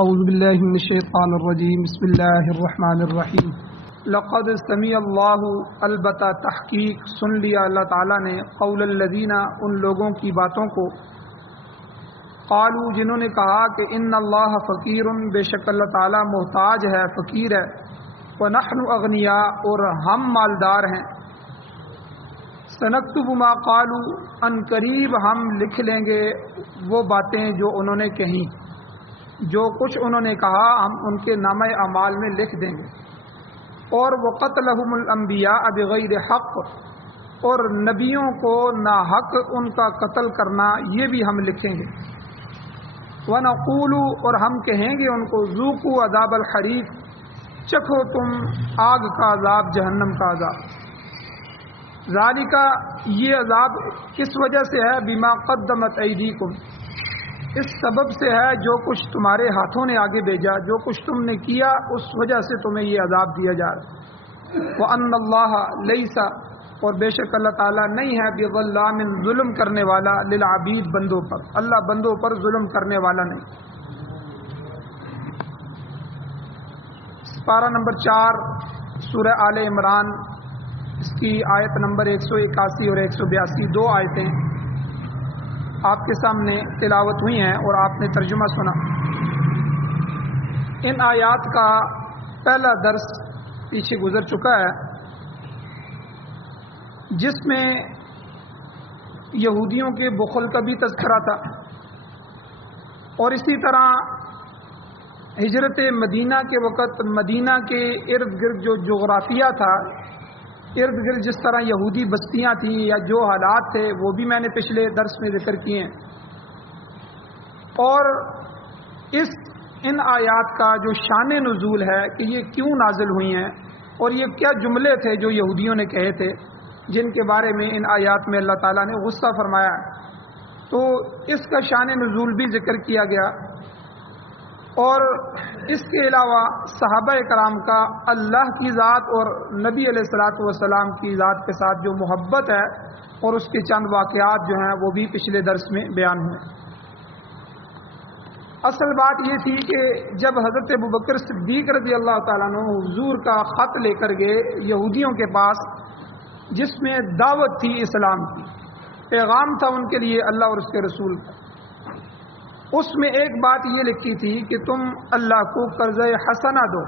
اعوذ باللہ من الشیطان الرجیم بسم اللہ الرحمن الرحیم لقد سمع اللہ البتہ تحقیق سن لیا اللہ تعالیٰ نے قول الذین ان لوگوں کی باتوں کو قالوا جنہوں نے کہا کہ ان اللہ فقیر بے شک اللہ تعالیٰ محتاج ہے فقیر ہے ونحن اغنیاء اور ہم مالدار ہیں سنکتب ما قالوا ان قریب ہم لکھ لیں گے وہ باتیں جو انہوں نے کہیں جو کچھ انہوں نے کہا ہم ان کے نامہ اعمال میں لکھ دیں گے اور وقتلہم الانبیاء بغیر حق اور نبیوں کو ناحق ان کا قتل کرنا یہ بھی ہم لکھیں گے ونقول اور ہم کہیں گے ان کو ذوقوا عذاب الحریق چکھو تم آگ کا عذاب جہنم کا عذاب ذالکا یہ عذاب کس وجہ سے ہے بما قدمت ایدیکم اس سبب سے ہے جو کچھ تمہارے ہاتھوں نے آگے بھیجا جو کچھ تم نے کیا اس وجہ سے تمہیں یہ عذاب دیا جا رہا ہے وَأَنَّ اللَّهَ لَيْسَ اور بے شک اللہ تعالیٰ نہیں ہے بِظَلَّامٍ ظلم کرنے والا للعبید بندوں پر اللہ بندوں پر ظلم کرنے والا نہیں پارہ نمبر 4 سورہ آل عمران اس کی آیت نمبر 181 اور 182 دو آیتیں آپ کے سامنے تلاوت ہوئی ہیں اور آپ نے ترجمہ سنا ان آیات کا پہلا درس پیچھے گزر چکا ہے جس میں یہودیوں کے بخل کا بھی تذکرہ تھا اور اسی طرح ہجرت مدینہ کے وقت مدینہ کے ارد گرد جو جغرافیہ تھا ارد گرد جس طرح یہودی بستیاں تھیں یا جو حالات تھے وہ بھی میں نے پچھلے درس میں ذکر کیے ہیں اور ان آیات کا جو شان نزول ہے کہ یہ کیوں نازل ہوئی ہیں اور یہ کیا جملے تھے جو یہودیوں نے کہے تھے جن کے بارے میں ان آیات میں اللہ تعالیٰ نے غصہ فرمایا ہے تو اس کا شان نزول بھی ذکر کیا گیا اور اس کے علاوہ صحابہ کرام کا اللہ کی ذات اور نبی علیہ الصلوۃ والسلام کی ذات کے ساتھ جو محبت ہے اور اس کے چند واقعات جو ہیں وہ بھی پچھلے درس میں بیان ہوئے اصل بات یہ تھی کہ جب حضرت ابوبکر صدیق رضی اللہ تعالیٰ عنہ حضور کا خط لے کر گئے یہودیوں کے پاس جس میں دعوت تھی اسلام کی پیغام تھا ان کے لیے اللہ اور اس کے رسول کا اس میں ایک بات یہ لکھی تھی کہ تم اللہ کو قرض حسنہ دو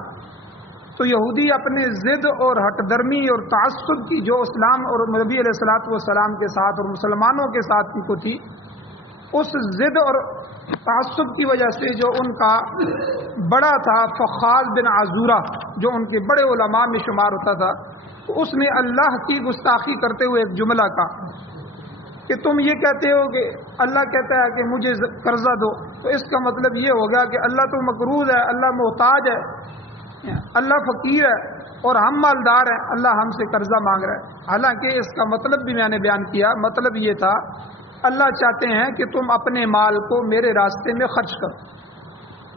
تو یہودی اپنے ضد اور ہٹ درمی اور تعصب کی جو اسلام اور نبی علیہ الصلوۃ والسلام کے ساتھ اور مسلمانوں کے ساتھ کو تھی اس ضد اور تعصب کی وجہ سے جو ان کا بڑا تھا فخار بن عزورہ جو ان کے بڑے علماء میں شمار ہوتا تھا تو اس نے اللہ کی گستاخی کرتے ہوئے ایک جملہ کہا کہ تم یہ کہتے ہو کہ اللہ کہتا ہے کہ مجھے قرضہ دو تو اس کا مطلب یہ ہوگا کہ اللہ تو مقروض ہے اللہ محتاج ہے اللہ فقیر ہے اور ہم مالدار ہیں اللہ ہم سے قرضہ مانگ رہا ہے حالانکہ اس کا مطلب بھی میں نے بیان کیا مطلب یہ تھا اللہ چاہتے ہیں کہ تم اپنے مال کو میرے راستے میں خرچ کرو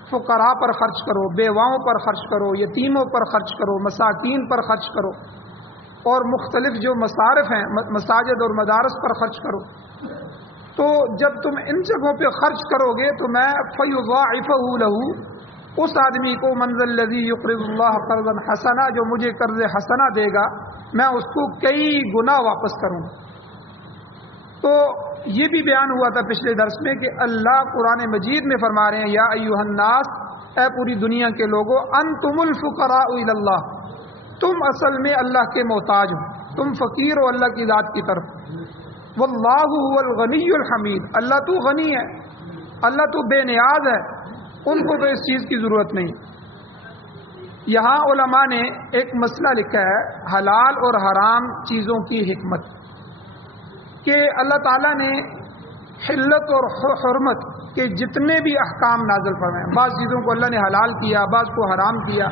فقراء پر خرچ کرو بیواؤں پر خرچ کرو یتیموں پر خرچ کرو مساکین پر خرچ کرو اور مختلف جو مصارف ہیں مساجد اور مدارس پر خرچ کرو تو جب تم ان جگہوں پہ خرچ کرو گے تو میں فَيُضَاعِفَهُ لَهُ اس آدمی کو من ذا الذی یقرض اللہ قرضا حسنا جو مجھے قرض حسنا دے گا میں اس کو کئی گنا واپس کروں تو یہ بھی بیان ہوا تھا پچھلے درس میں کہ اللہ قرآن مجید میں فرما رہے ہیں یا ایھا الناس اے پوری دنیا کے لوگوں انتم الفقراء الی اللہ تم اصل میں اللہ کے محتاج ہو تم فقیر ہو اللہ کی ذات کی طرف واللہ هو الغنی الحمید اللہ تو غنی ہے اللہ تو بے نیاز ہے ان کو تو اس چیز کی ضرورت نہیں یہاں علماء نے ایک مسئلہ لکھا ہے حلال اور حرام چیزوں کی حکمت کہ اللہ تعالیٰ نے حلت اور حرمت کے جتنے بھی احکام نازل فرمائے بعض چیزوں کو اللہ نے حلال کیا بعض کو حرام کیا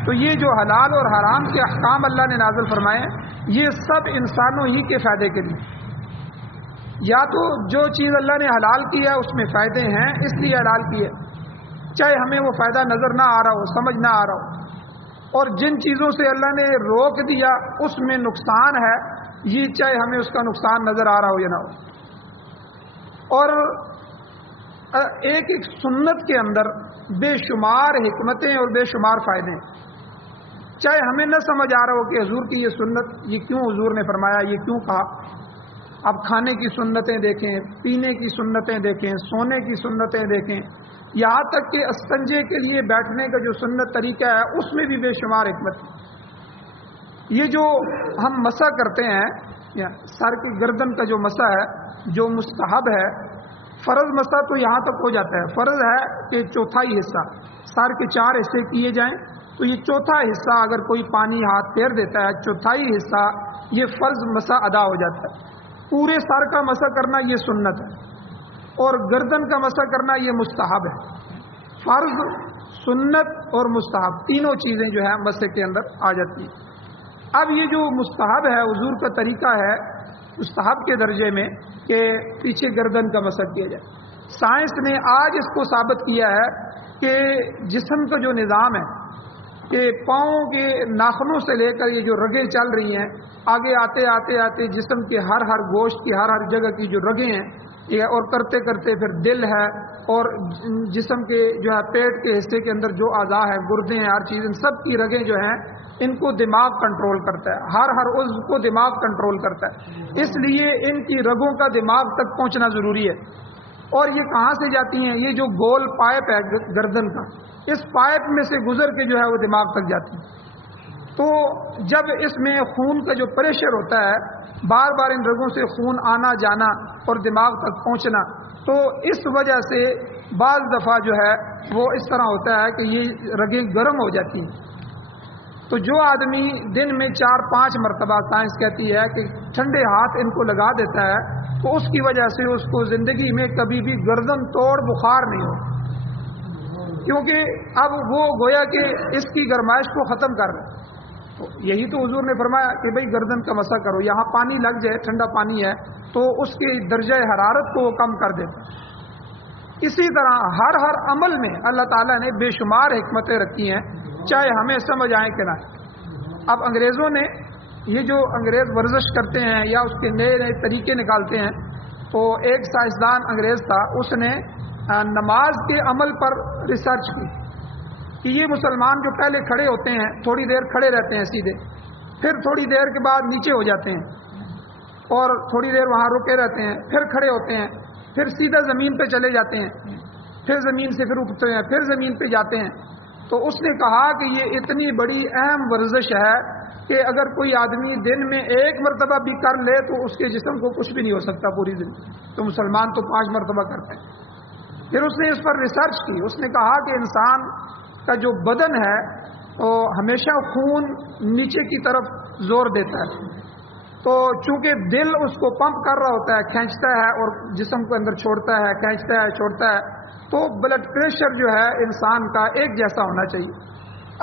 تو یہ جو حلال اور حرام کے احکام اللہ نے نازل فرمائے یہ سب انسانوں ہی کے فائدے کے لیے یا تو جو چیز اللہ نے حلال کیا اس میں فائدے ہیں اس لیے حلال کیے چاہے ہمیں وہ فائدہ نظر نہ آ رہا ہو سمجھ نہ آ رہا ہو اور جن چیزوں سے اللہ نے روک دیا اس میں نقصان ہے یہ چاہے ہمیں اس کا نقصان نظر آ رہا ہو یا نہ ہو اور ایک ایک سنت کے اندر بے شمار حکمتیں اور بے شمار فائدے ہیں۔ چاہے ہمیں نہ سمجھ آ رہا ہو کہ حضور کی یہ سنت، یہ کیوں حضور نے فرمایا، یہ کیوں کہا۔ اب کھانے کی سنتیں دیکھیں، پینے کی سنتیں دیکھیں، سونے کی سنتیں دیکھیں، یہاں تک کہ استنجے کے لیے بیٹھنے کا جو سنت طریقہ ہے اس میں بھی بے شمار حکمت ہے۔ یہ جو ہم مسح کرتے ہیں، سر کی گردن کا جو مسح ہے، جو مستحب ہے، فرض مسح تو یہاں تک ہو جاتا ہے۔ فرض ہے کہ چوتھائی حصہ سر کے 4 حصے کیے جائیں، تو یہ چوتھا حصہ اگر کوئی پانی ہاتھ پھیر دیتا ہے، چوتھائی حصہ یہ فرض مسح ادا ہو جاتا ہے۔ پورے سر کا مسح کرنا یہ سنت ہے، اور گردن کا مسح کرنا یہ مستحب ہے۔ فرض، سنت اور مستحب تینوں چیزیں جو ہے مسح کے اندر آ جاتی ہیں۔ اب یہ جو مستحب ہے، حضور کا طریقہ ہے مستحب کے درجے میں کہ پیچھے گردن کا مسح کیا جائے۔ سائنس نے آج اس کو ثابت کیا ہے کہ جسم کا جو نظام ہے کہ پاؤں کے ناخنوں سے لے کر یہ جو رگیں چل رہی ہیں، آگے آتے آتے آتے جسم کے ہر گوشت کی ہر جگہ کی جو رگیں ہیں یہ، اور کرتے کرتے پھر دل ہے، اور جسم کے جو ہے پیٹ کے حصے کے اندر جو اعضاء ہیں، گردے ہیں، ہر چیز، ان سب کی رگیں جو ہیں ان کو دماغ کنٹرول کرتا ہے۔ ہر عضو کو دماغ کنٹرول کرتا ہے، اس لیے ان کی رگوں کا دماغ تک پہنچنا ضروری ہے۔ اور یہ کہاں سے جاتی ہیں؟ یہ جو گول پائپ ہے گردن کا، اس پائپ میں سے گزر کے جو ہے وہ دماغ تک جاتی ہے۔ تو جب اس میں خون کا جو پریشر ہوتا ہے، بار بار ان رگوں سے خون آنا جانا اور دماغ تک پہنچنا، تو اس وجہ سے بعض دفعہ جو ہے وہ اس طرح ہوتا ہے کہ یہ رگیں گرم ہو جاتی ہیں۔ تو جو آدمی دن میں 4-5 مرتبہ، سائنس کہتی ہے کہ ٹھنڈے ہاتھ ان کو لگا دیتا ہے، تو اس کی وجہ سے اس کو زندگی میں کبھی بھی گردن توڑ بخار نہیں ہو، کیونکہ اب وہ گویا کہ اس کی گرمائش کو ختم کر رہے۔ تو یہی تو حضور نے فرمایا کہ بھئی گردن کا مسح کرو، یہاں پانی لگ جائے، ٹھنڈا پانی ہے تو اس کی درجہ حرارت کو وہ کم کر دیتا۔ اسی طرح ہر عمل میں اللہ تعالیٰ نے بے شمار حکمتیں رکھی ہیں، چاہے ہمیں سمجھ آئیں کہ نہ۔ اب انگریزوں نے یہ جو انگریز ورزش کرتے ہیں یا اس کے نئے نئے طریقے نکالتے ہیں، تو ایک سائنسدان انگریز تھا، اس نے نماز کے عمل پر ریسرچ کی کہ یہ مسلمان جو پہلے کھڑے ہوتے ہیں، تھوڑی دیر کھڑے رہتے ہیں سیدھے، پھر تھوڑی دیر کے بعد نیچے ہو جاتے ہیں، اور تھوڑی دیر وہاں رکے رہتے ہیں، پھر کھڑے ہوتے ہیں، پھر سیدھا زمین پہ چلے جاتے ہیں، پھر زمین سے پھر اٹھتے ہیں، پھر زمین پہ جاتے ہیں۔ تو اس نے کہا کہ یہ اتنی بڑی اہم ورزش ہے کہ اگر کوئی آدمی دن میں 1 مرتبہ بھی کر لے تو اس کے جسم کو کچھ بھی نہیں ہو سکتا پوری دن، تو مسلمان تو 5 مرتبہ کرتے ہیں۔ پھر اس نے اس پر ریسرچ کی، اس نے کہا کہ انسان کا جو بدن ہے وہ ہمیشہ خون نیچے کی طرف زور دیتا ہے، تو چونکہ دل اس کو پمپ کر رہا ہوتا ہے، کھینچتا ہے اور جسم کے اندر چھوڑتا ہے، کھینچتا ہے چھوڑتا ہے، تو بلڈ پریشر جو ہے انسان کا ایک جیسا ہونا چاہیے۔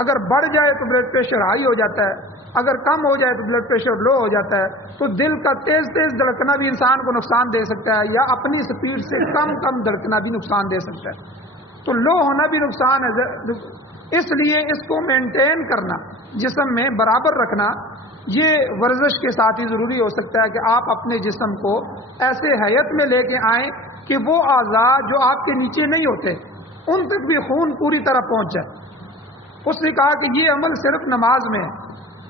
اگر بڑھ جائے تو بلڈ پریشر ہائی ہو جاتا ہے، اگر کم ہو جائے تو بلڈ پریشر لو ہو جاتا ہے۔ تو دل کا تیز تیز دھڑکنا بھی انسان کو نقصان دے سکتا ہے، یا اپنی سپیڈ سے کم دھڑکنا بھی نقصان دے سکتا ہے، تو لو ہونا بھی نقصان ہے۔ اس لیے اس کو مینٹین کرنا، جسم میں برابر رکھنا، یہ ورزش کے ساتھ ہی ضروری ہو سکتا ہے کہ آپ اپنے جسم کو ایسے حیت میں لے کے آئیں کہ وہ اعضاء جو آپ کے نیچے نہیں ہوتے ان تک بھی خون پوری طرح پہنچ جائے۔ اس نے کہا کہ یہ عمل صرف نماز میں ہے۔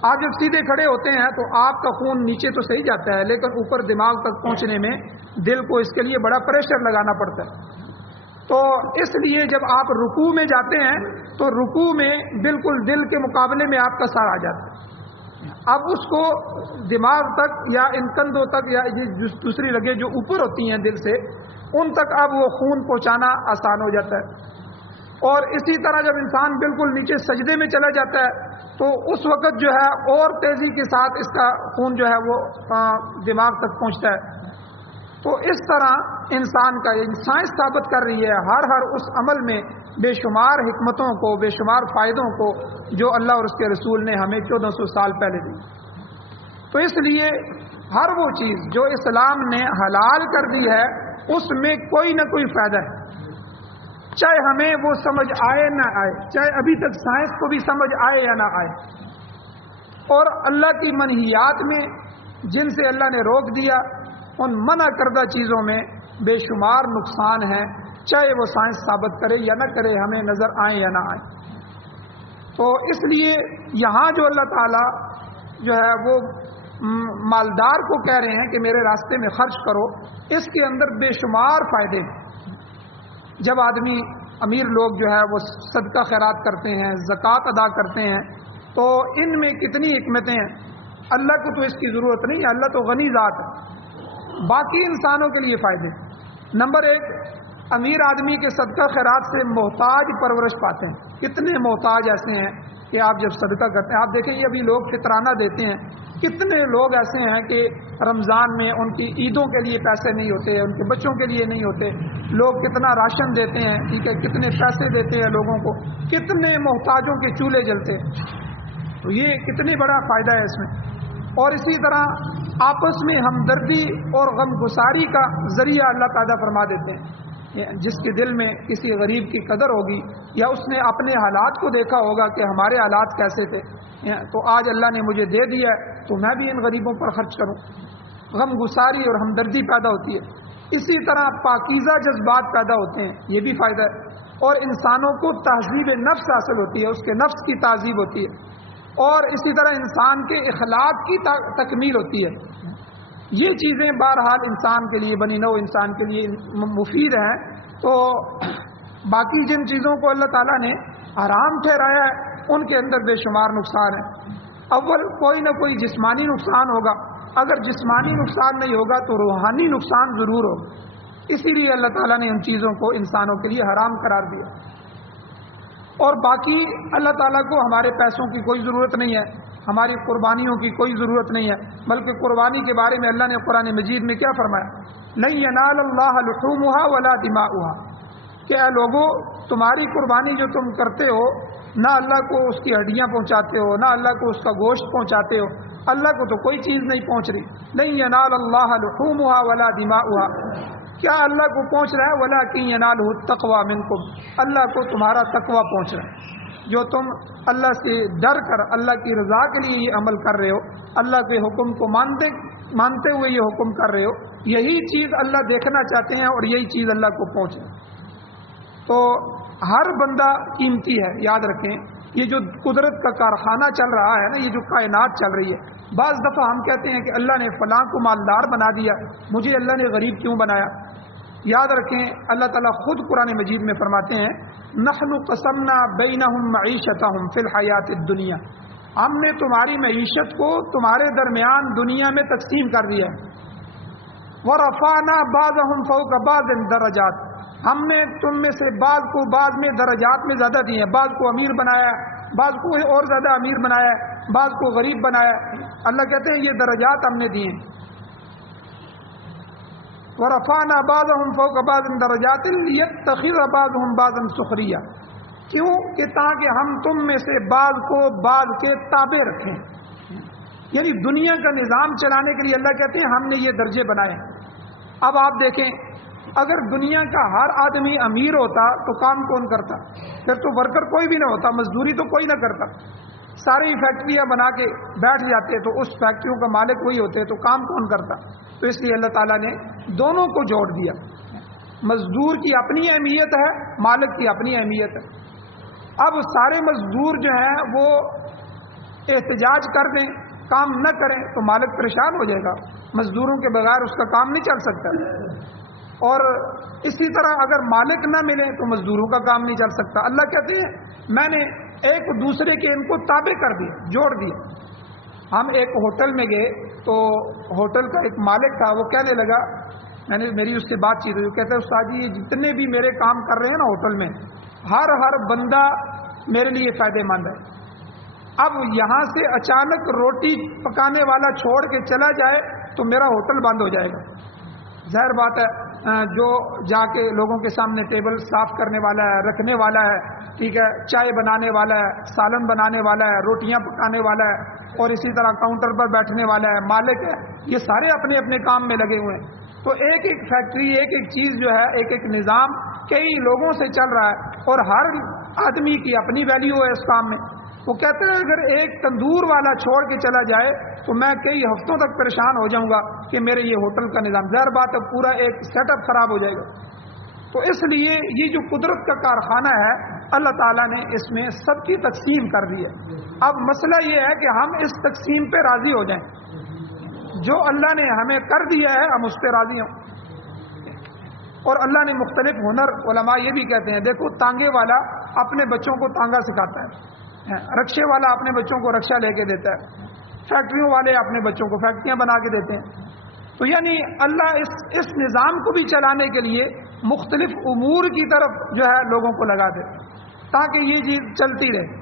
آپ جب سیدھے کھڑے ہوتے ہیں تو آپ کا خون نیچے تو صحیح جاتا ہے، لیکن اوپر دماغ تک پہنچنے میں دل کو اس کے لیے بڑا پریشر لگانا پڑتا ہے۔ تو اس لیے جب آپ رکوع میں جاتے ہیں تو رکوع میں بالکل دل کے مقابلے میں آپ کا سر آ جاتا ہے۔ اب اس کو دماغ تک یا ان کندھوں تک یا دوسری رگیں جو اوپر ہوتی ہیں دل سے، ان تک اب وہ خون پہنچانا آسان ہو جاتا ہے۔ اور اسی طرح جب انسان بالکل نیچے سجدے میں چلا جاتا ہے تو اس وقت جو ہے اور تیزی کے ساتھ اس کا خون جو ہے وہ دماغ تک پہنچتا ہے۔ تو اس طرح انسان کا سائنس ثابت کر رہی ہے ہر اس عمل میں بے شمار حکمتوں کو، بے شمار فائدوں کو جو اللہ اور اس کے رسول نے ہمیں 1400 سال پہلے دی۔ تو اس لیے ہر وہ چیز جو اسلام نے حلال کر دی ہے اس میں کوئی نہ کوئی فائدہ ہے، چاہے ہمیں وہ سمجھ آئے نہ آئے، چاہے ابھی تک سائنس کو بھی سمجھ آئے یا نہ آئے۔ اور اللہ کی منہیات میں جن سے اللہ نے روک دیا، ان منع کردہ چیزوں میں بے شمار نقصان ہیں، چاہے وہ سائنس ثابت کرے یا نہ کرے، ہمیں نظر آئیں یا نہ آئیں۔ تو اس لیے یہاں جو اللہ تعالیٰ جو ہے وہ مالدار کو کہہ رہے ہیں کہ میرے راستے میں خرچ کرو، اس کے اندر بے شمار فائدے ہیں۔ جب آدمی امیر لوگ جو ہے وہ صدقہ خیرات کرتے ہیں، زکوٰۃ ادا کرتے ہیں، تو ان میں کتنی حکمتیں ہیں۔ اللہ کو تو اس کی ضرورت نہیں ہے، اللہ تو غنی ذات ہے۔ باقی انسانوں کے لیے فائدے، نمبر ایک، امیر آدمی کے صدقہ خیرات سے محتاج پرورش پاتے ہیں۔ کتنے محتاج ایسے ہیں کہ آپ جب صدقہ کرتے ہیں، آپ دیکھیں یہ ابھی لوگ فطرانہ دیتے ہیں، کتنے لوگ ایسے ہیں کہ رمضان میں ان کی عیدوں کے لیے پیسے نہیں ہوتے، ان کے بچوں کے لیے نہیں ہوتے، لوگ کتنا راشن دیتے ہیں، ٹھیک ہے، کتنے پیسے دیتے ہیں لوگوں کو، کتنے محتاجوں کے چولہے جلتے ہیں۔ تو یہ کتنے بڑا فائدہ ہے اس میں۔ اور اسی طرح آپس میں ہمدردی اور غم گساری کا ذریعہ اللہ تعالیٰ فرما دیتے ہیں۔ جس کے دل میں کسی غریب کی قدر ہوگی، یا اس نے اپنے حالات کو دیکھا ہوگا کہ ہمارے حالات کیسے تھے، تو آج اللہ نے مجھے دے دیا ہے تو میں بھی ان غریبوں پر خرچ کروں، غم گساری اور ہمدردی پیدا ہوتی ہے۔ اسی طرح پاکیزہ جذبات پیدا ہوتے ہیں، یہ بھی فائدہ ہے۔ اور انسانوں کو تہذیب نفس حاصل ہوتی ہے، اس کے نفس کی تہذیب ہوتی ہے، اور اسی طرح انسان کے اخلاق کی تکمیل ہوتی ہے۔ یہ چیزیں بہرحال انسان کے لیے، بنی نوع انسان کے لیے مفید ہیں۔ تو باقی جن چیزوں کو اللہ تعالیٰ نے حرام ٹھہرایا ہے ان کے اندر بے شمار نقصان ہے۔ اول کوئی نہ کوئی جسمانی نقصان ہوگا، اگر جسمانی نقصان نہیں ہوگا تو روحانی نقصان ضرور ہوگا، اسی لیے اللہ تعالیٰ نے ان چیزوں کو انسانوں کے لیے حرام قرار دیا۔ اور باقی اللہ تعالیٰ کو ہمارے پیسوں کی کوئی ضرورت نہیں ہے، ہماری قربانیوں کی کوئی ضرورت نہیں ہے، بلکہ قربانی کے بارے میں اللہ نے قرآن مجید میں کیا فرمایا؟ لن ینال اللہ لحومها ولا دماؤها، کہ اے لوگو تمہاری قربانی جو تم کرتے ہو، نہ اللہ کو اس کی ہڈیاں پہنچاتے ہو، نہ اللہ کو اس کا گوشت پہنچاتے ہو، اللہ کو تو کوئی چیز نہیں پہنچ رہی۔ لن ینال اللہ لحومها ولا دماؤها، کیا اللہ کو پہنچ رہا ہے؟ ولکن ینالہ التقوی منکم، اللہ کو تمہارا تقوی پہنچ رہا ہے، جو تم اللہ سے ڈر کر اللہ کی رضا کے لیے یہ عمل کر رہے ہو، اللہ کے حکم کو مانتے ہوئے یہ حکم کر رہے ہو، یہی چیز اللہ دیکھنا چاہتے ہیں اور یہی چیز اللہ کو پہنچے۔ تو ہر بندہ قیمتی ہے، یاد رکھیں، یہ جو قدرت کا کارخانہ چل رہا ہے نا، یہ جو کائنات چل رہی ہے، بعض دفعہ ہم کہتے ہیں کہ اللہ نے فلاں کو مالدار بنا دیا، مجھے اللہ نے غریب کیوں بنایا؟ یاد رکھیں اللہ تعالیٰ خود قرآن مجید میں فرماتے ہیں، نحن قسمنا بینہم معیشتہم فی الحیات الدنیا، ہم نے تمہاری معیشت کو تمہارے درمیان دنیا میں تقسیم کر دیا ہے۔ ورفعنا بعضہم فوق بعض درجات، ہم نے تم میں سے بعض کو بعض میں درجات میں زیادہ دیے ہیں، بعض کو امیر بنایا ہے، بعض کو اور زیادہ امیر بنایا ہے، بعض کو غریب بنایا ہے۔ اللہ کہتے ہیں یہ درجات ہم نے دیے ہیں۔ وَرَفَعْنَا بَعْضَهُمْ فَوْقَ بَعْضٍ دَرَجَاتٍ لِيَتَّخِذَ بَعْضُهُمْ بَعْضًا سُخْرِيًّا، کیوں کہ تاکہ ہم تم میں سے بعض کو بعض کے تابع رکھیں، یعنی دنیا کا نظام چلانے کے لیے اللہ کہتے ہیں ہم نے یہ درجے بنائے۔ اب آپ دیکھیں اگر دنیا کا ہر آدمی امیر ہوتا تو کام کون کرتا؟ پھر تو ورکر کوئی بھی نہ ہوتا، مزدوری تو کوئی نہ کرتا، ساری فیکٹریاں بنا کے بیٹھ جاتے تو اس فیکٹریوں کا مالک وہی ہوتے تو کام کون کرتا؟ تو اس لیے اللہ تعالیٰ نے دونوں کو جوڑ دیا، مزدور کی اپنی اہمیت ہے، مالک کی اپنی اہمیت ہے۔ اب سارے مزدور جو ہیں وہ احتجاج کر دیں، کام نہ کریں تو مالک پریشان ہو جائے گا، مزدوروں کے بغیر اس کا کام نہیں چل سکتا، اور اسی طرح اگر مالک نہ ملے تو مزدوروں کا کام نہیں چل سکتا۔ اللہ کہتے ہیں میں نے ایک دوسرے کے ان کو تابع کر دیا، جوڑ دیا۔ ہم ایک ہوٹل میں گئے تو ہوٹل کا ایک مالک تھا، وہ کہنے لگا، میری اس سے بات چیت ہوئی، کہتے ہیں استاد جی جتنے بھی میرے کام کر رہے ہیں نا ہوٹل میں، ہر بندہ میرے لیے فائدہ مند ہے، اب یہاں سے اچانک روٹی پکانے والا چھوڑ کے چلا جائے تو میرا ہوٹل بند ہو جائے گا۔ ظاہر بات ہے جو جا کے لوگوں کے سامنے ٹیبل صاف کرنے والا ہے، رکھنے والا ہے، ٹھیک ہے، چائے بنانے والا ہے، سالن بنانے والا ہے، روٹیاں پکانے والا ہے، اور اسی طرح کاؤنٹر پر بیٹھنے والا ہے، مالک ہے، یہ سارے اپنے اپنے کام میں لگے ہوئے ہیں۔ تو ایک ایک فیکٹری، ایک ایک چیز جو ہے، ایک ایک نظام کئی لوگوں سے چل رہا ہے، اور ہر آدمی کی اپنی ویلیو ہے اس کام میں۔ وہ کہتے ہیں اگر ایک تندور والا چھوڑ کے چلا جائے تو میں کئی ہفتوں تک پریشان ہو جاؤں گا کہ میرے یہ ہوٹل کا نظام، ظاہر بات ہے پورا ایک سیٹ اپ خراب ہو جائے گا۔ تو اس لیے یہ جو قدرت کا کارخانہ ہے اللہ تعالیٰ نے اس میں سب کی تقسیم کر دی ہے. اب مسئلہ یہ ہے کہ ہم اس تقسیم پہ راضی ہو جائیں. جو اللہ نے ہمیں کر دیا ہے ہم اس پہ راضی ہوں. اور اللہ نے مختلف ہنر، علماء یہ بھی کہتے ہیں، دیکھو تانگے والا اپنے بچوں کو تانگا سکھاتا ہے، رکشے والا اپنے بچوں کو رکشہ لے کے دیتا ہے، فیکٹریوں والے اپنے بچوں کو فیکٹریاں بنا کے دیتے ہیں. تو یعنی اللہ اس نظام کو بھی چلانے کے لیے مختلف امور کی طرف جو ہے لوگوں کو لگا دے تاکہ یہ چیز چلتی رہے.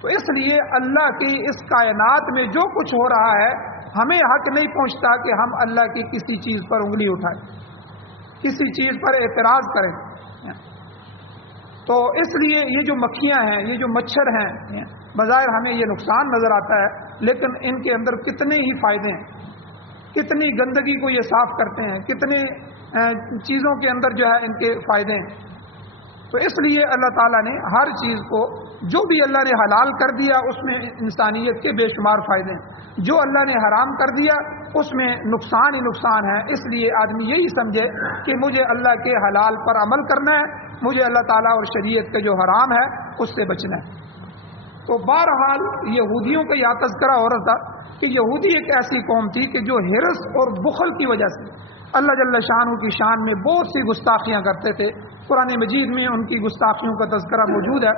تو اس لیے اللہ کی اس کائنات میں جو کچھ ہو رہا ہے ہمیں حق نہیں پہنچتا کہ ہم اللہ کی کسی چیز پر انگلی اٹھائیں، کسی چیز پر اعتراض کریں. تو اس لیے یہ جو مکھیاں ہیں، یہ جو مچھر ہیں، بظاہر ہمیں یہ نقصان نظر آتا ہے، لیکن ان کے اندر کتنے ہی فائدے ہیں. کتنی گندگی کو یہ صاف کرتے ہیں، کتنے چیزوں کے اندر جو ہے ان کے فائدے ہیں. تو اس لیے اللہ تعالیٰ نے ہر چیز کو، جو بھی اللہ نے حلال کر دیا اس میں انسانیت کے بے شمار فائدے ہیں، جو اللہ نے حرام کر دیا اس میں نقصان ہی نقصان ہے. اس لیے آدمی یہی سمجھے کہ مجھے اللہ کے حلال پر عمل کرنا ہے، مجھے اللہ تعالیٰ اور شریعت کے جو حرام ہے اس سے بچنا ہے. تو بہرحال یہودیوں کا یہ تذکرہ ہو رہا تھا کہ یہودی ایک ایسی قوم تھی کہ جو حرص اور بخل کی وجہ سے اللہ جل شانہ کی شان میں بہت سی گستاخیاں کرتے تھے. قرآن مجید میں ان کی گستاخیوں کا تذکرہ موجود ہے.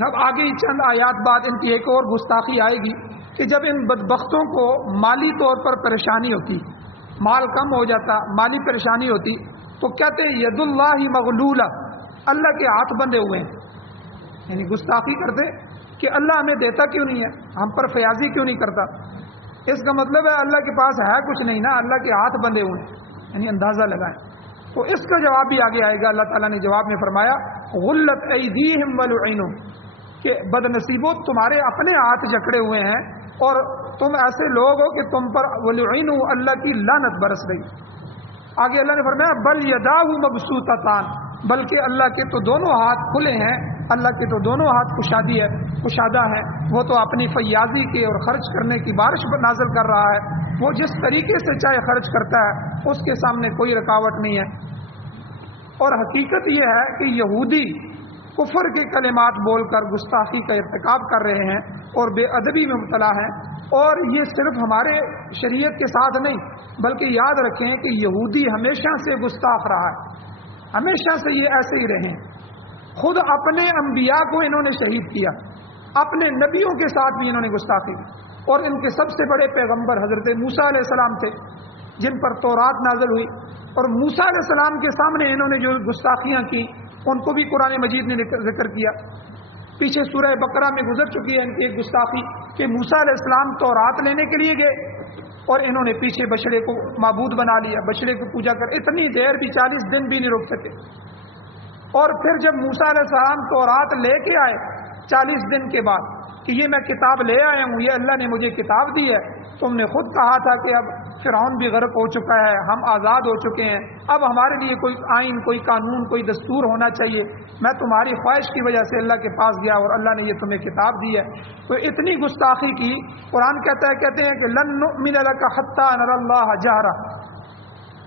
اب آگے چند آیات بعد ان کی ایک اور گستاخی آئے گی کہ جب ان بدبختوں کو مالی طور پر پریشانی ہوتی، مال کم ہو جاتا، مالی پریشانی ہوتی، تو کہتے ید اللہ مغلولہ، اللہ کے ہاتھ بندھے ہوئے ہیں. یعنی گستاخی کرتے کہ اللہ ہمیں دیتا کیوں نہیں ہے، ہم پر فیاضی کیوں نہیں کرتا. اس کا مطلب ہے اللہ کے پاس ہے کچھ نہیں نا، اللہ کے ہاتھ بندھے ہوئے ہیں، یعنی اندازہ لگائیں. تو اس کا جواب بھی آگے آئے گا. اللہ تعالیٰ نے جواب میں فرمایا غلت ایدیہم ولعنہم، کہ بد نصیبوں تمہارے اپنے ہاتھ جکڑے ہوئے ہیں اور تم ایسے لوگ ہو کہ تم پر ولعنوا، اللہ کی لعنت برس رہی. آگے اللہ نے فرمایا بل یداہ مبسوطتان، بلکہ اللہ کے تو دونوں ہاتھ کھلے ہیں، اللہ کے تو دونوں ہاتھ کشادہ ہیں. وہ تو اپنی فیاضی کے اور خرچ کرنے کی بارش پر نازل کر رہا ہے. وہ جس طریقے سے چاہے خرچ کرتا ہے اس کے سامنے کوئی رکاوٹ نہیں ہے. اور حقیقت یہ ہے کہ یہودی کفر کے کلمات بول کر گستاخی کا ارتکاب کر رہے ہیں اور بے ادبی میں مبتلا ہیں. اور یہ صرف ہمارے شریعت کے ساتھ نہیں، بلکہ یاد رکھیں کہ یہودی ہمیشہ سے گستاخ رہا ہے، ہمیشہ سے یہ ایسے ہی رہے. خود اپنے انبیاء کو انہوں نے شہید کیا، اپنے نبیوں کے ساتھ بھی انہوں نے گستاخی کی. اور ان کے سب سے بڑے پیغمبر حضرت موسیٰ علیہ السلام تھے جن پر تورات نازل ہوئی، اور موسیٰ علیہ السلام کے سامنے انہوں نے جو گستاخیاں کی ان کو بھی قرآن مجید نے ذکر کیا. پیچھے سورہ بقرہ میں گزر چکی ہے ان کی ایک گستاخی کہ موسیٰ علیہ السلام تورات لینے کے لیے گئے اور انہوں نے پیچھے بچڑے کو معبود بنا لیا، بچڑے کو پوجا کر اتنی دیر بھی 40 دن بھی نہیں رک سکے. اور پھر جب موسیٰ علیہ السلام تورات لے کے آئے 40 دن کے بعد کہ یہ میں کتاب لے آیا ہوں، یہ اللہ نے مجھے کتاب دی ہے، تم نے خود کہا تھا کہ اب فرعون بھی غرق ہو چکا ہے، ہم آزاد ہو چکے ہیں، اب ہمارے لیے کوئی آئین، کوئی قانون، کوئی دستور ہونا چاہیے. میں تمہاری خواہش کی وجہ سے اللہ کے پاس گیا اور اللہ نے یہ تمہیں کتاب دی ہے. تو اتنی گستاخی کی. قرآن کہتے ہیں کہ لن نؤمن لک حتی نری اللہ جہرہ.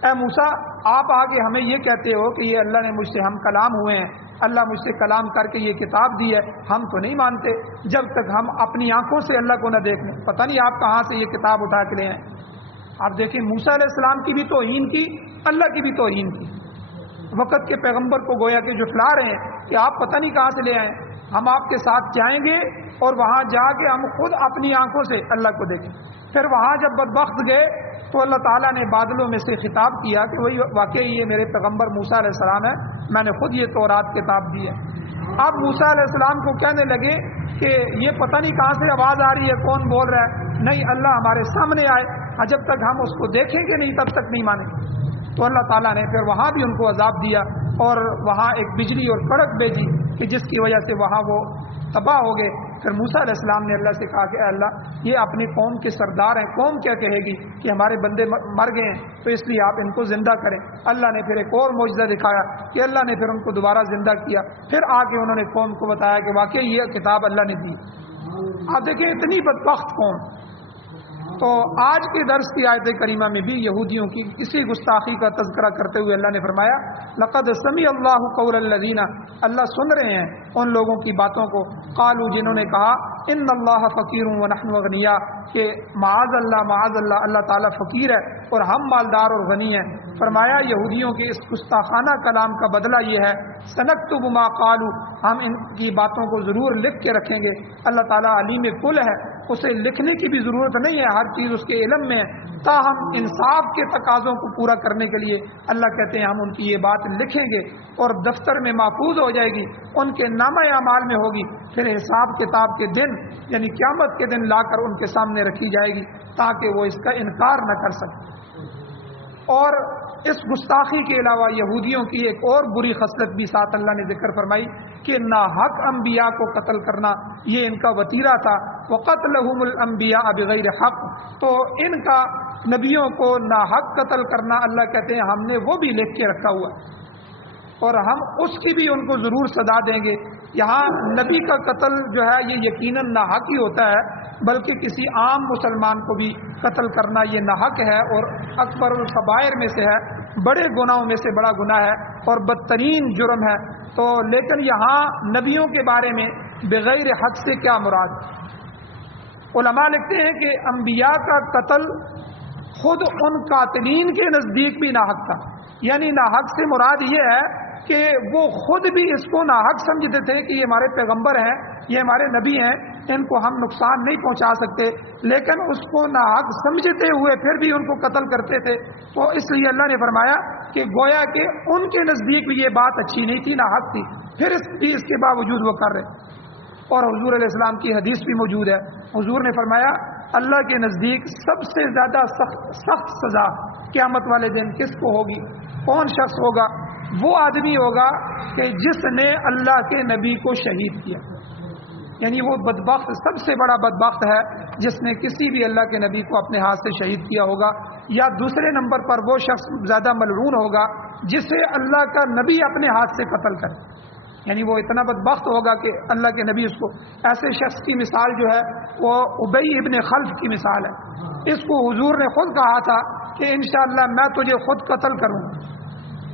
اے موسیٰ آپ آگے ہمیں یہ کہتے ہو کہ یہ اللہ نے مجھ سے ہم کلام ہوئے ہیں، اللہ مجھ سے کلام کر کے یہ کتاب دی ہے، ہم تو نہیں مانتے جب تک ہم اپنی آنکھوں سے اللہ کو نہ دیکھ لیں. پتہ نہیں آپ کہاں سے یہ کتاب اٹھا کے لے آئے. آپ دیکھیں موسیٰ علیہ السلام کی بھی توہین کی، اللہ کی بھی توہین کی. وقت کے پیغمبر کو گویا کہ جھٹلا رہے ہیں کہ آپ پتہ نہیں کہاں سے لے آئے، ہم آپ کے ساتھ جائیں گے اور وہاں جا کے ہم خود اپنی آنکھوں سے اللہ کو دیکھیں. پھر وہاں جب بدبخت گئے تو اللہ تعالیٰ نے بادلوں میں سے خطاب کیا کہ وہی واقعی یہ میرے پیغمبر موسیٰ علیہ السلام ہے، میں نے خود یہ تورات کتاب دی ہے. اب موسیٰ علیہ السلام کو کہنے لگے کہ یہ پتہ نہیں کہاں سے آواز آ رہی ہے، کون بول رہا ہے. نہیں، اللہ ہمارے سامنے آئے، جب تک ہم اس کو دیکھیں گے نہیں تب تک نہیں مانیں. تو اللہ تعالیٰ نے پھر وہاں بھی ان کو عذاب دیا اور وہاں ایک بجلی اور کڑک بھیجی کہ جس کی وجہ سے وہاں وہ تباہ ہو گئے. پھر موسیٰ علیہ السلام نے اللہ سے کہا کہ اے اللہ یہ اپنی قوم کے سردار ہیں، قوم کیا کہے گی کہ ہمارے بندے مر گئے ہیں، تو اس لیے آپ ان کو زندہ کریں. اللہ نے پھر ایک اور معجزہ دکھایا کہ اللہ نے پھر ان کو دوبارہ زندہ کیا. پھر آ کے انہوں نے قوم کو بتایا کہ واقعی یہ کتاب اللہ نے دی. آپ دیکھیں اتنی بدبخت قوم، تو آج کے درس کی آیت کریمہ میں بھی یہودیوں کی اسی گستاخی کا تذکرہ کرتے ہوئے اللہ نے فرمایا لقد سمع اللہ قول الذین، اللہ سن رہے ہیں ان لوگوں کی باتوں کو، قالوا جنہوں نے کہا ان اللہ فقیر ونحن اغنیاء، کہ معاذ اللہ اللہ تعالیٰ فقیر ہے اور ہم مالدار اور غنی ہیں۔ فرمایا یہودیوں کے اس گستاخانہ کلام کا بدلہ یہ ہے سنکتب ما قالوا، ہم ان کی باتوں کو ضرور لکھ کے رکھیں گے۔ اللہ تعالیٰ علیم کل ہے، اسے لکھنے کی بھی ضرورت نہیں ہے، ہر چیز اس کے علم میں ہے، تاہم انصاف کے تقاضوں کو پورا کرنے کے لیے اللہ کہتے ہیں ہم ان کی یہ بات لکھیں گے اور دفتر میں محفوظ ہو جائے گی، ان کے نامہ اعمال میں ہوگی، پھر حساب کتاب کے دن یعنی قیامت کے دن لا کر ان کے سامنے رکھی جائے گی تاکہ وہ اس کا انکار نہ کر سکے۔ اور اس گستاخی کے علاوہ یہودیوں کی ایک اور بری خصلت بھی ساتھ اللہ نے ذکر فرمائی کہ ناحق انبیاء کو قتل کرنا یہ ان کا وتیرہ تھا، وقتلہم الانبیاء بغیر حق، تو ان کا نبیوں کو ناحق قتل کرنا اللہ کہتے ہیں ہم نے وہ بھی لکھ کے رکھا ہوا اور ہم اس کی بھی ان کو ضرور سزا دیں گے۔ یہاں نبی کا قتل جو ہے یہ یقیناً ناحق ہی ہوتا ہے، بلکہ کسی عام مسلمان کو بھی قتل کرنا یہ ناحق ہے اور اکبر الکبائر میں سے ہے، بڑے گناہوں میں سے بڑا گناہ ہے اور بدترین جرم ہے۔ تو لیکن یہاں نبیوں کے بارے میں بغیر حق سے کیا مراد؟ علماء لکھتے ہیں کہ انبیاء کا قتل خود ان قاتلین کے نزدیک بھی ناحق تھا، یعنی ناحق سے مراد یہ ہے کہ وہ خود بھی اس کو ناحق سمجھتے تھے کہ یہ ہمارے پیغمبر ہیں، یہ ہمارے نبی ہیں، ان کو ہم نقصان نہیں پہنچا سکتے، لیکن اس کو ناحق سمجھتے ہوئے پھر بھی ان کو قتل کرتے تھے۔ تو اس لیے اللہ نے فرمایا کہ گویا کہ ان کے نزدیک بھی یہ بات اچھی نہیں تھی، ناحق تھی، پھر اس کے باوجود وہ کر رہے۔ اور حضور علیہ السلام کی حدیث بھی موجود ہے، حضور نے فرمایا اللہ کے نزدیک سب سے زیادہ سخت سزا قیامت والے دن کس کو ہوگی؟ کون شخص ہوگا؟ وہ آدمی ہوگا کہ جس نے اللہ کے نبی کو شہید کیا، یعنی وہ بدبخت سب سے بڑا بدبخت ہے جس نے کسی بھی اللہ کے نبی کو اپنے ہاتھ سے شہید کیا ہوگا، یا دوسرے نمبر پر وہ شخص زیادہ ملعون ہوگا جسے اللہ کا نبی اپنے ہاتھ سے قتل کرے، یعنی وہ اتنا بدبخت ہوگا کہ اللہ کے نبی اس کو، ایسے شخص کی مثال جو ہے وہ ابی ابن خلف کی مثال ہے، اس کو حضور نے خود کہا تھا کہ انشاءاللہ میں تجھے خود قتل کروں۔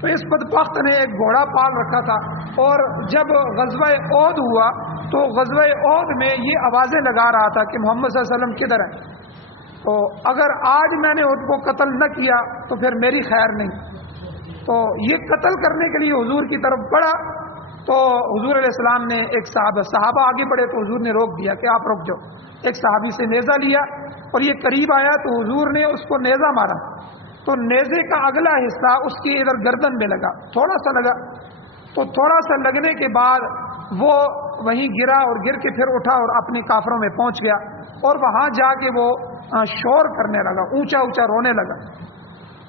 تو اس بدبخت نے ایک گھوڑا پال رکھا تھا، اور جب غزوہ احد ہوا تو غزوہ احد میں یہ آوازیں لگا رہا تھا کہ محمد صلی اللہ علیہ وسلم کدھر ہے، تو اگر آج میں نے ان کو قتل نہ کیا تو پھر میری خیر نہیں۔ تو یہ قتل کرنے کے لیے حضور کی طرف بڑھا، تو حضور علیہ السلام نے ایک صحابہ آگے بڑھے تو حضور نے روک دیا کہ آپ رک جاؤ۔ ایک صحابی سے نیزہ لیا اور یہ قریب آیا تو حضور نے اس کو نیزہ مارا، تو نیزے کا اگلا حصہ اس کی ادھر گردن میں لگا، تھوڑا سا لگا، تو تھوڑا سا لگنے کے بعد وہ وہیں گرا اور گر کے پھر اٹھا اور اپنے کافروں میں پہنچ گیا، اور وہاں جا کے وہ شور کرنے لگا، اونچا اونچا رونے لگا،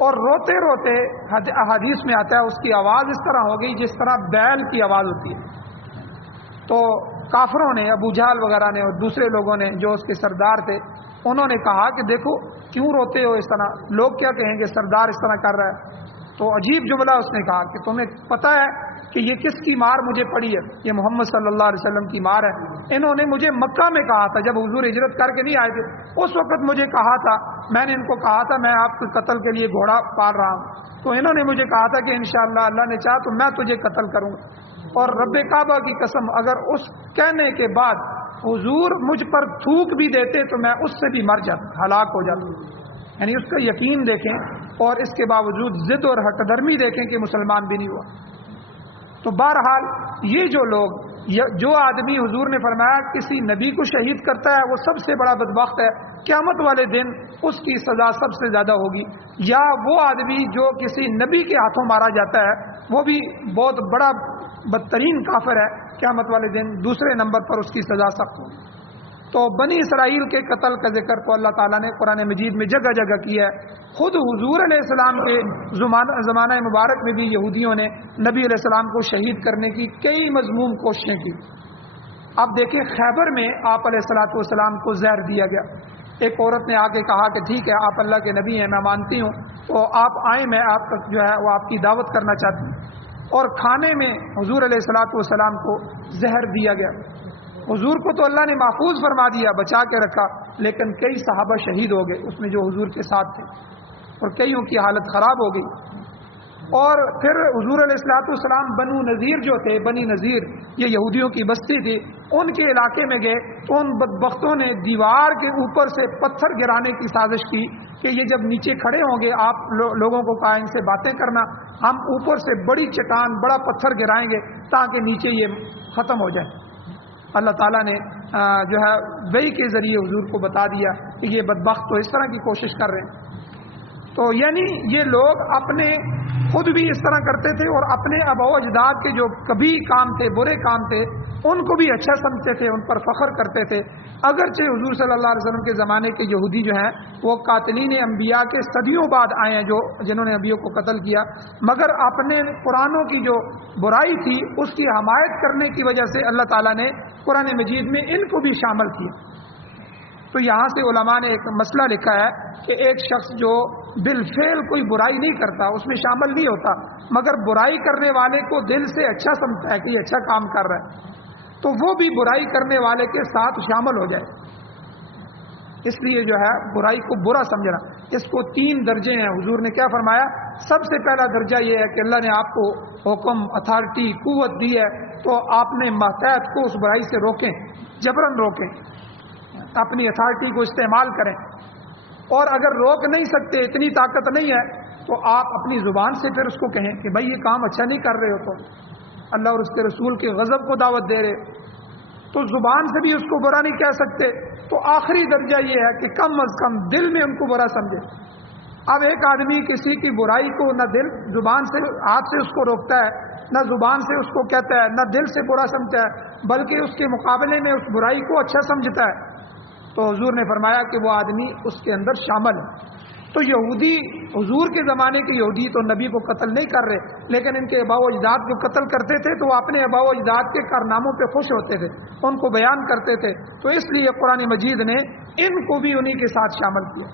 اور روتے روتے حدیث میں آتا ہے اس کی آواز اس طرح ہو گئی جس طرح بیل کی آواز ہوتی ہے۔ تو کافروں نے، ابو جہل وغیرہ نے اور دوسرے لوگوں نے جو اس کے سردار تھے، انہوں نے کہا کہ دیکھو کیوں روتے ہو اس طرح، لوگ کیا کہیں گے سردار اس طرح کر رہا ہے۔ تو عجیب جملہ اس نے کہا کہ تمہیں پتہ ہے کہ یہ کس کی مار مجھے پڑی ہے؟ یہ محمد صلی اللہ علیہ وسلم کی مار ہے۔ انہوں نے مجھے مکہ میں کہا تھا جب حضور ہجرت کر کے نہیں آئے تھے، اس وقت مجھے کہا تھا، میں نے ان کو کہا تھا میں آپ کے قتل کے لیے گھوڑا پال رہا ہوں، تو انہوں نے مجھے کہا تھا کہ انشاءاللہ اللہ نے چاہا تو میں تجھے قتل کروں گا، اور رب کعبہ کی قسم اگر اس کہنے کے بعد حضور مجھ پر تھوک بھی دیتے تو میں اس سے بھی مر جاتا، ہلاک ہو جاتا۔ یعنی اس کا یقین دیکھیں، اور اس کے باوجود ضد اور ہٹ درمی دیکھیں کہ مسلمان بھی نہیں ہوا۔ تو بہرحال یہ جو لوگ، جو آدمی حضور نے فرمایا کسی نبی کو شہید کرتا ہے وہ سب سے بڑا بدبخت ہے، قیامت والے دن اس کی سزا سب سے زیادہ ہوگی، یا وہ آدمی جو کسی نبی کے ہاتھوں مارا جاتا ہے وہ بھی بہت بڑا بدترین کافر ہے، قیامت والے دن دوسرے نمبر پر اس کی سزا سخت ہوگی۔ تو بنی اسرائیل کے قتل کا ذکر تو اللہ تعالیٰ نے قرآن مجید میں جگہ جگہ کیا ہے۔ خود حضور علیہ السلام کے زمانہ مبارک میں بھی یہودیوں نے نبی علیہ السلام کو شہید کرنے کی کئی مذموم کوششیں کی۔ اب دیکھیں خیبر میں آپ علیہ الصلوۃ والسلام کو زہر دیا گیا۔ ایک عورت نے آ کے کہا کہ ٹھیک ہے آپ اللہ کے نبی ہیں، میں مانتی ہوں، تو آپ آئیں، میں آپ کا جو ہے وہ آپ کی دعوت کرنا چاہتی ہوں، اور کھانے میں حضور علیہ الصلوۃ والسلام کو زہر دیا گیا۔ حضور کو تو اللہ نے محفوظ فرما دیا، بچا کے رکھا، لیکن کئی صحابہ شہید ہو گئے اس میں جو حضور کے ساتھ تھے، اور کئیوں کی حالت خراب ہو گئی۔ اور پھر حضور علیہ الصلوۃ والسلام بنو نذیر جو تھے، بنی نذیر یہ یہودیوں کی بستی تھی، ان کے علاقے میں گئے تو ان بدبختوں نے دیوار کے اوپر سے پتھر گرانے کی سازش کی کہ یہ جب نیچے کھڑے ہوں گے آپ لوگوں کو کہا ان سے باتیں کرنا، ہم اوپر سے بڑی چٹان بڑا پتھر گرائیں گے تاکہ نیچے یہ ختم ہو جائے۔ اللہ تعالیٰ نے جو ہے وحی کے ذریعے حضور کو بتا دیا کہ یہ بدبخت تو اس طرح کی کوشش کر رہے ہیں۔ تو یعنی یہ لوگ اپنے خود بھی اس طرح کرتے تھے اور اپنے آباء و اجداد کے جو کبھی کام تھے، برے کام تھے، ان کو بھی اچھا سمجھتے تھے، ان پر فخر کرتے تھے۔ اگرچہ حضور صلی اللہ علیہ وسلم کے زمانے کے یہودی جو ہیں وہ قاتلین انبیاء کے صدیوں بعد آئے ہیں، جنہوں نے نبیوں کو قتل کیا، مگر اپنے قرآنوں کی جو برائی تھی اس کی حمایت کرنے کی وجہ سے اللہ تعالیٰ نے قرآن مجید میں ان کو بھی شامل کیا۔ تو یہاں سے علماء نے ایک مسئلہ لکھا ہے کہ ایک شخص جو بالفعل کوئی برائی نہیں کرتا، اس میں شامل نہیں ہوتا، مگر برائی کرنے والے کو دل سے اچھا سمجھتا ہے کہ یہ اچھا کام کر رہا ہے، تو وہ بھی برائی کرنے والے کے ساتھ شامل ہو جائے۔ اس لیے جو ہے برائی کو برا سمجھنا، اس کو 3 درجے ہیں۔ حضور نے کیا فرمایا؟ سب سے پہلا درجہ یہ ہے کہ اللہ نے آپ کو حکم، اتھارٹی، قوت دی ہے تو آپ نے ماتحت کو اس برائی سے روکیں، جبرن روکیں، اپنی اتھارٹی کو استعمال کریں۔ اور اگر روک نہیں سکتے، اتنی طاقت نہیں ہے، تو آپ اپنی زبان سے پھر اس کو کہیں کہ بھائی یہ کام اچھا نہیں کر رہے ہو، تو اللہ اور اس کے رسول کے غضب کو دعوت دے رہے، تو زبان سے بھی اس کو برا نہیں کہہ سکتے۔ تو آخری درجہ یہ ہے کہ کم از کم دل میں ان کو برا سمجھے۔ اب ایک آدمی کسی کی برائی کو نہ دل زبان سے، ہاتھ سے اس کو روکتا ہے، نہ زبان سے اس کو کہتا ہے، نہ دل سے برا سمجھتا ہے، بلکہ اس کے مقابلے میں اس برائی کو اچھا سمجھتا ہے، تو حضور نے فرمایا کہ وہ آدمی اس کے اندر شامل ہے۔ تو یہودی، حضور کے زمانے کے یہودی تو نبی کو قتل نہیں کر رہے، لیکن ان کے آباء و اجداد کو قتل کرتے تھے تو وہ اپنے آباء و اجداد کے کارناموں پہ خوش ہوتے تھے، ان کو بیان کرتے تھے، تو اس لیے قرآن مجید نے ان کو بھی انہی کے ساتھ شامل کیا۔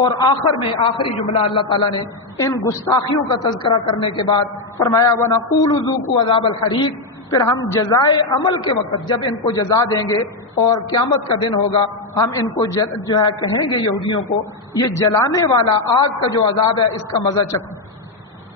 اور آخر میں آخری جملہ اللہ تعالیٰ نے ان گستاخیوں کا تذکرہ کرنے کے بعد فرمایا وَنَقُولُ ذُوقُوا عَذَابَ الْحَرِيقِ، پھر ہم جزائے عمل کے وقت جب ان کو جزا دیں گے اور قیامت کا دن ہوگا، ہم ان کو جو ہے کہیں گے یہودیوں کو، یہ جلانے والا آگ کا جو عذاب ہے اس کا مزہ چکھو۔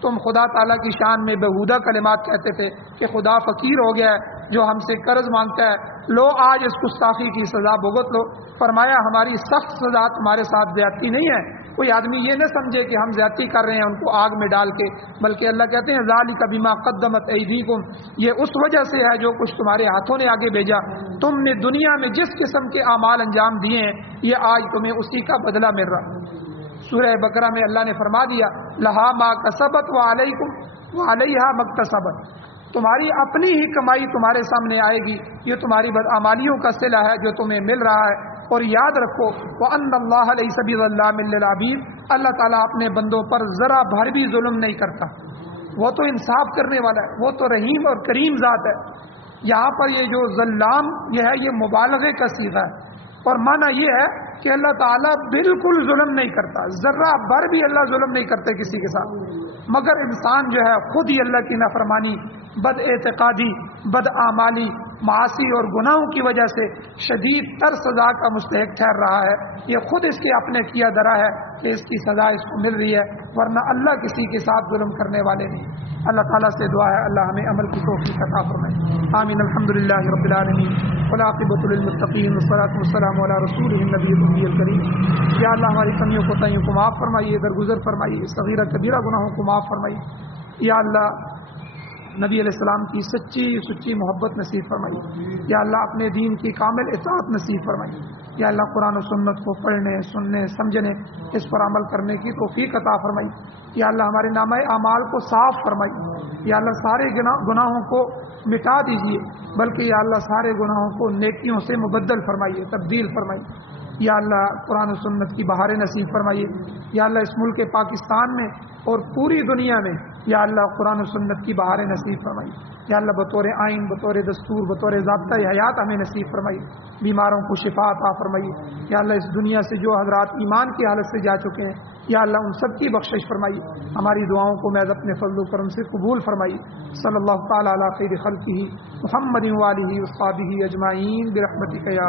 تم خدا تعالیٰ کی شان میں بےہودہ کلمات کہتے تھے کہ خدا فقیر ہو گیا ہے جو ہم سے قرض مانگتا ہے، لو آج اس گستاخی کی سزا بھگت لو۔ فرمایا ہماری سخت سزا تمہارے ساتھ زیادتی نہیں ہے، کوئی آدمی یہ نہ سمجھے کہ ہم زیادتی کر رہے ہیں ان کو آگ میں ڈال کے، بلکہ اللہ کہتے ہیں ذالک بما قدمت ایدیکم، یہ اس وجہ سے ہے جو کچھ تمہارے ہاتھوں نے آگے بھیجا، تم نے دنیا میں جس قسم کے اعمال انجام دیے ہیں یہ آج تمہیں اسی کا بدلہ مل رہا۔ سورہ بقرہ میں اللہ نے فرما دیا لہا ما کسبت وعلیکم وعلیہا ما اکتسبت، تمہاری اپنی ہی کمائی تمہارے سامنے آئے گی، یہ تمہاری بدعمالیوں کا صلہ ہے جو تمہیں مل رہا ہے۔ اور یاد رکھو وَأَنَّ اللَّهَ لَيْسَ بِظَلَّامٍ لِّلْعَبِيدِ، اللہ تعالیٰ اپنے بندوں پر ذرا بھر بھی ظلم نہیں کرتا، وہ تو انصاف کرنے والا ہے، وہ تو رحیم اور کریم ذات ہے۔ یہاں پر یہ جو ظلام یہ ہے یہ مبالغے کا صیغہ ہے، اور معنی یہ ہے کہ اللہ تعالیٰ بالکل ظلم نہیں کرتا، ذرہ بھر بھی اللہ ظلم نہیں کرتے کسی کے ساتھ، مگر انسان جو ہے خود ہی اللہ کی نافرمانی، بد اعتقادی، بد اعمالی، معاصی اور گناہوں کی وجہ سے شدید تر سزا کا مستحق ٹھہر رہا ہے۔ یہ خود اس کے اپنے کیا درا ہے کہ اس کی سزا اس کو مل رہی ہے، ورنہ اللہ کسی کے ساتھ ظلم کرنے والے نہیں۔ اللہ تعالیٰ سے دعا ہے اللہ ہمیں عمل کی توفیق عطا فرمائے، آمین۔ الحمدللہ رب العالمین والعاقبۃ للمتقین والصلاۃ والسلام علی رسولہ النبی الامی الکریم۔ یا اللہ ہماری کمیوں کوتاہیوں کو معاف فرمائیے، درگزر فرمائیے، صغیرہ کبیرہ گناہوں کو معاف فرمائیے۔ یا اللہ نبی علیہ السلام کی سچی محبت نصیب فرمائیے۔ یا اللہ اپنے دین کی کامل اطاعت نصیب فرمائیے۔ یا اللہ قرآن و سنت کو پڑھنے، سننے، سمجھنے، اس پر عمل کرنے کی توفیق عطا فرمائیے۔ یا اللہ ہمارے نامہ اعمال کو صاف فرمائیے۔ یا اللہ سارے گناہوں کو مٹا دیجیے، بلکہ یا اللہ سارے گناہوں کو نیکیوں سے مبدل فرمائیے، تبدیل فرمائیے۔ یا اللہ قرآن و سنت کی بہاریں نصیب فرمائیے. یا اللہ اس ملک پاکستان میں اور پوری دنیا میں یا اللہ قرآن و سنت کی بہاریں نصیب فرمائیے. یا اللہ بطور آئین، بطور دستور، بطور ضابطۂ حیات ہمیں نصیب فرمائیے. بیماروں کو شفا عطا فرمائیے. یا اللہ اس دنیا سے جو حضرات ایمان کی حالت سے جا چکے ہیں یا اللہ ان سب کی بخشش فرمائیے. ہماری دعاؤں کو محض اپنے فضل و کرم سے قبول فرمائیے. صلی اللہ تعالی علی خیر خلقہ محمد و آلہ و صحبہ اجمعین برحمتک یا